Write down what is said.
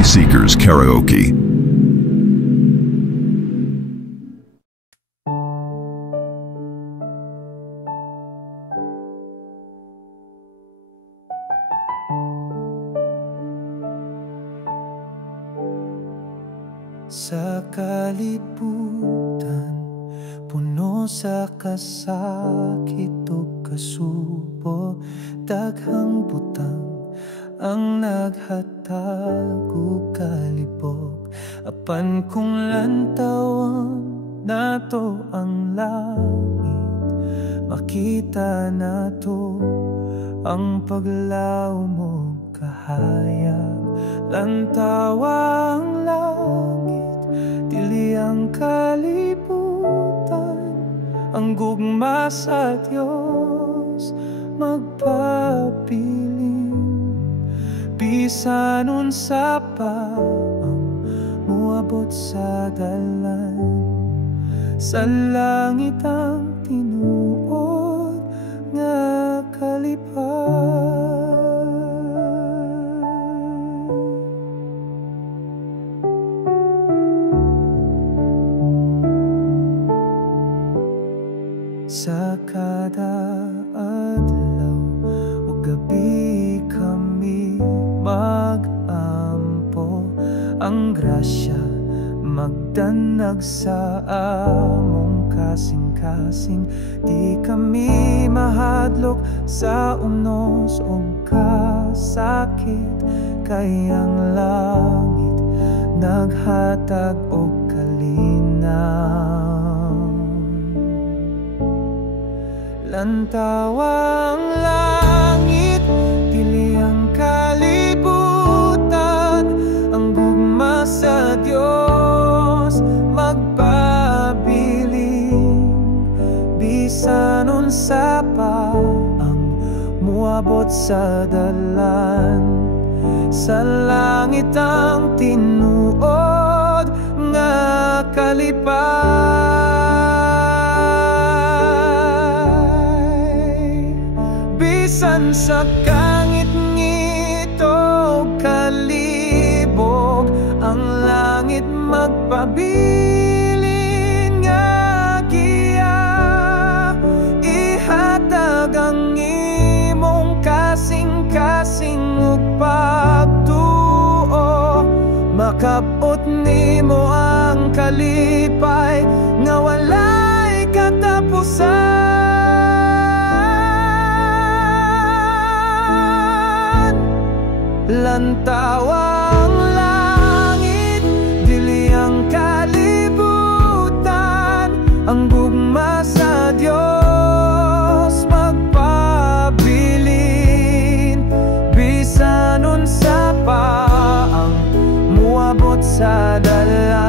Melody Seekers Karaoke. Sa kalibutan, puno sa kasakit o kasubo, daghang butang ang naghatag o kalibog. Apan kung lantawan nato ang langit, makita nato ang paglaom mo kahayag. Lantawa ang langit, dili ang kalibutan, ang gugma sa Diyos magpapiling. Bisan unsa pa ang muabot sa dalan, sa langit ang tinuod nga kalipay. Sa kada adlaw o gabi kami mag-ampo, ang grasya magdanag sa among kasing-kasing. Di kami mahadlok sa unos o kasakit, kay ang langit naghatag og kalinaw. Lantawa ang langit, dili ang kalibutan, ang gugma sa Diyos magpabiling. Bisan unsa pa ang muabot sa dalan, sa langit ang tinuod nga kalipay. Bisan sa kangit-ngit o kalibog, ang langit magpabilin nga giya. Ihatag ang imong kasing-kasing ug pagtuo, makabot nimo ang kalipay nga walay katapusan. Lantawa ang langit, dili ang kalibutan, ang gugma sa Diyos magpabilin. Bisan unsa pa ang muabot sa dalan,